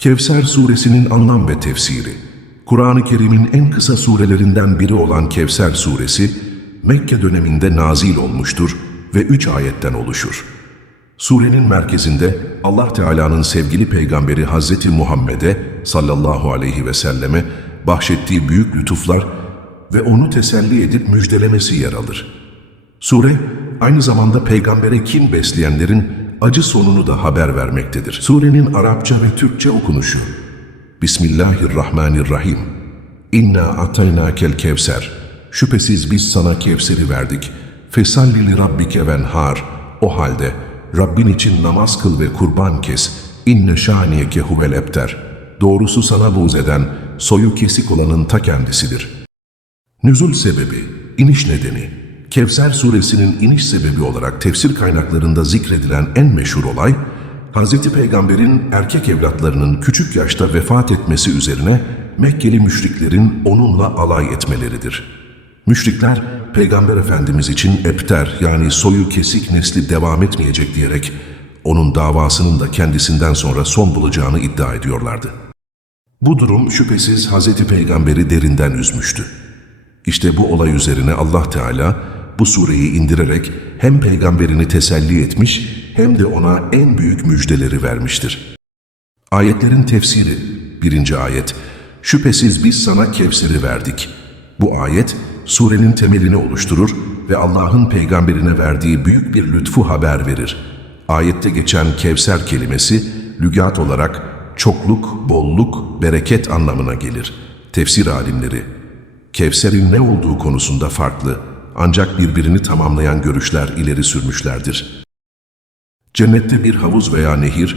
Kevser suresinin anlam ve tefsiri Kur'an-ı Kerim'in en kısa surelerinden biri olan Kevser suresi, Mekke döneminde nazil olmuştur ve üç ayetten oluşur. Surenin merkezinde Allah Teala'nın sevgili peygamberi Hazreti Muhammed'e sallallahu aleyhi ve selleme bahşettiği büyük lütuflar ve onu teselli edip müjdelemesi yer alır. Sure aynı zamanda peygambere kin besleyenlerin acı sonunu da haber vermektedir. Surenin Arapça ve Türkçe okunuşu Bismillahirrahmanirrahim İnna ataynâkel kevser Şüphesiz biz sana Kevser'i verdik. Fesalli li rabbike venhar O halde Rabbin için namaz kıl ve kurban kes. İnne şaniyeke huvel ebter. Doğrusu sana buğz eden, soyu kesik olanın ta kendisidir. Nüzul sebebi, iniş nedeni. Kevser suresinin iniş sebebi olarak tefsir kaynaklarında zikredilen en meşhur olay, Hz. Peygamber'in erkek evlatlarının küçük yaşta vefat etmesi üzerine Mekkeli müşriklerin onunla alay etmeleridir. Müşrikler, Peygamber Efendimiz için epter yani soyu kesik nesli devam etmeyecek diyerek onun davasının da kendisinden sonra son bulacağını iddia ediyorlardı. Bu durum şüphesiz Hz. Peygamber'i derinden üzmüştü. İşte bu olay üzerine Allah Teala bu sureyi indirerek hem peygamberini teselli etmiş hem de ona en büyük müjdeleri vermiştir. Ayetlerin tefsiri 1. ayet Şüphesiz biz sana Kevser'i verdik. Bu ayet surenin temelini oluşturur ve Allah'ın peygamberine verdiği büyük bir lütfu haber verir. Ayette geçen Kevser kelimesi lügat olarak çokluk, bolluk, bereket anlamına gelir. Tefsir alimleri Kevser'in ne olduğu konusunda farklı ancak birbirini tamamlayan görüşler ileri sürmüşlerdir. Cennette bir havuz veya nehir,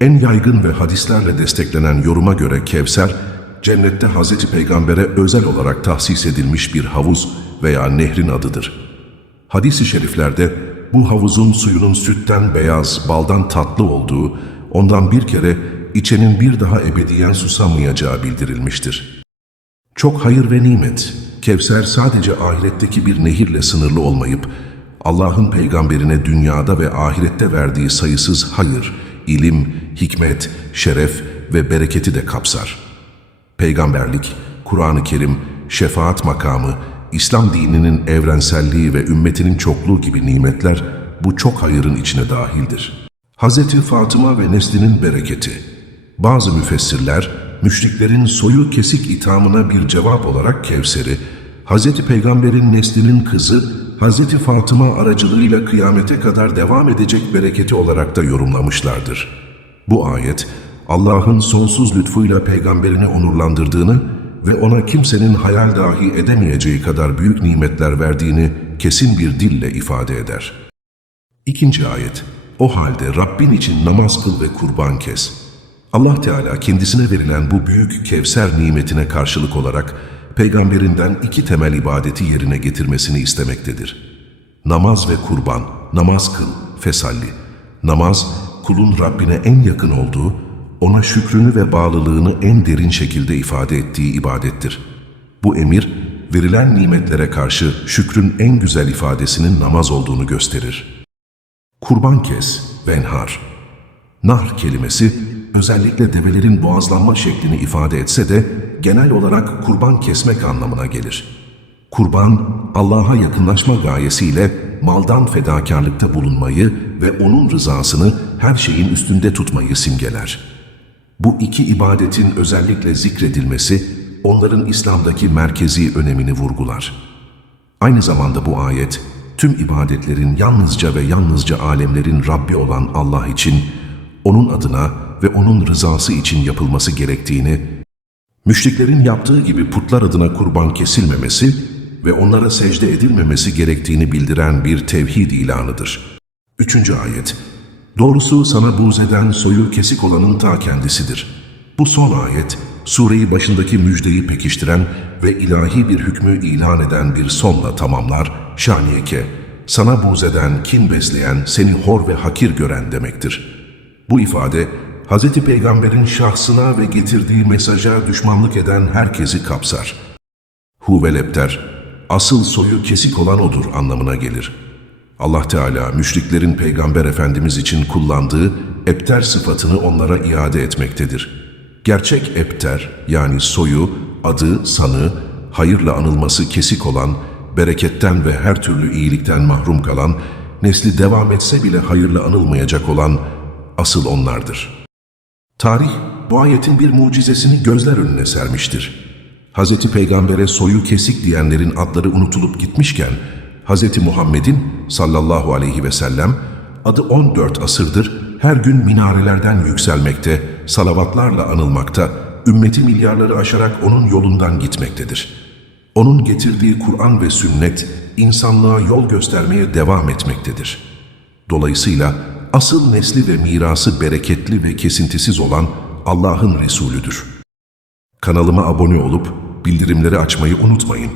en yaygın ve hadislerle desteklenen yoruma göre Kevser, cennette Hz. Peygamber'e özel olarak tahsis edilmiş bir havuz veya nehrin adıdır. Hadis-i şeriflerde bu havuzun suyunun sütten beyaz, baldan tatlı olduğu, ondan bir kere içenin bir daha ebediyen susamayacağı bildirilmiştir. Çok hayır ve nimet. Kevser sadece ahiretteki bir nehirle sınırlı olmayıp, Allah'ın peygamberine dünyada ve ahirette verdiği sayısız hayır, ilim, hikmet, şeref ve bereketi de kapsar. Peygamberlik, Kur'an-ı Kerim, şefaat makamı, İslam dininin evrenselliği ve ümmetinin çokluğu gibi nimetler bu çok hayırın içine dahildir. Hz. Fatıma ve neslinin bereketi Bazı müfessirler, müşriklerin soyu kesik ithamına bir cevap olarak Kevser'i, Hz. Peygamber'in neslinin kızı Hz. Fatıma aracılığıyla kıyamete kadar devam edecek bereketi olarak da yorumlamışlardır. Bu ayet, Allah'ın sonsuz lütfuyla peygamberini onurlandırdığını ve ona kimsenin hayal dahi edemeyeceği kadar büyük nimetler verdiğini kesin bir dille ifade eder. İkinci ayet, o halde Rabbin için namaz kıl ve kurban kes. Allah Teala kendisine verilen bu büyük Kevser nimetine karşılık olarak peygamberinden iki temel ibadeti yerine getirmesini istemektedir. Namaz ve kurban, namaz kıl, fesalli. Namaz, kulun Rabbine en yakın olduğu, ona şükrünü ve bağlılığını en derin şekilde ifade ettiği ibadettir. Bu emir, verilen nimetlere karşı şükrün en güzel ifadesinin namaz olduğunu gösterir. Kurban kes, venhar. Nar kelimesi özellikle develerin boğazlanma şeklini ifade etse de genel olarak kurban kesmek anlamına gelir. Kurban, Allah'a yakınlaşma gayesiyle maldan fedakarlıkta bulunmayı ve onun rızasını her şeyin üstünde tutmayı simgeler. Bu iki ibadetin özellikle zikredilmesi, onların İslam'daki merkezi önemini vurgular. Aynı zamanda bu ayet, tüm ibadetlerin yalnızca ve yalnızca alemlerin Rabbi olan Allah için, onun adına ve onun rızası için yapılması gerektiğini, müşriklerin yaptığı gibi putlar adına kurban kesilmemesi ve onlara secde edilmemesi gerektiğini bildiren bir tevhid ilanıdır. Üçüncü ayet, Doğrusu sana buğz eden soyu kesik olanın ta kendisidir. Bu son ayet, sureyi başındaki müjdeyi pekiştiren ve ilahi bir hükmü ilan eden bir sonla tamamlar, şaniyeke, sana buğz eden, kin besleyen, seni hor ve hakir gören demektir. Bu ifade, Hz. Peygamber'in şahsına ve getirdiği mesaja düşmanlık eden herkesi kapsar. Huvelebter, asıl soyu kesik olan odur anlamına gelir. Allah Teala müşriklerin Peygamber Efendimiz için kullandığı ebter sıfatını onlara iade etmektedir. Gerçek epter yani soyu, adı, sanı, hayırla anılması kesik olan, bereketten ve her türlü iyilikten mahrum kalan, nesli devam etse bile hayırla anılmayacak olan asıl onlardır. Tarih bu ayetin bir mucizesini gözler önüne sermiştir. Hz. Peygamber'e soyu kesik diyenlerin adları unutulup gitmişken, Hz. Muhammed'in sallallahu aleyhi ve sellem adı 14 asırdır her gün minarelerden yükselmekte, salavatlarla anılmakta, ümmeti milyarları aşarak onun yolundan gitmektedir. Onun getirdiği Kur'an ve sünnet insanlığa yol göstermeye devam etmektedir. Dolayısıyla asıl nesli ve mirası bereketli ve kesintisiz olan Allah'ın Resulüdür. Kanalıma abone olup bildirimleri açmayı unutmayın.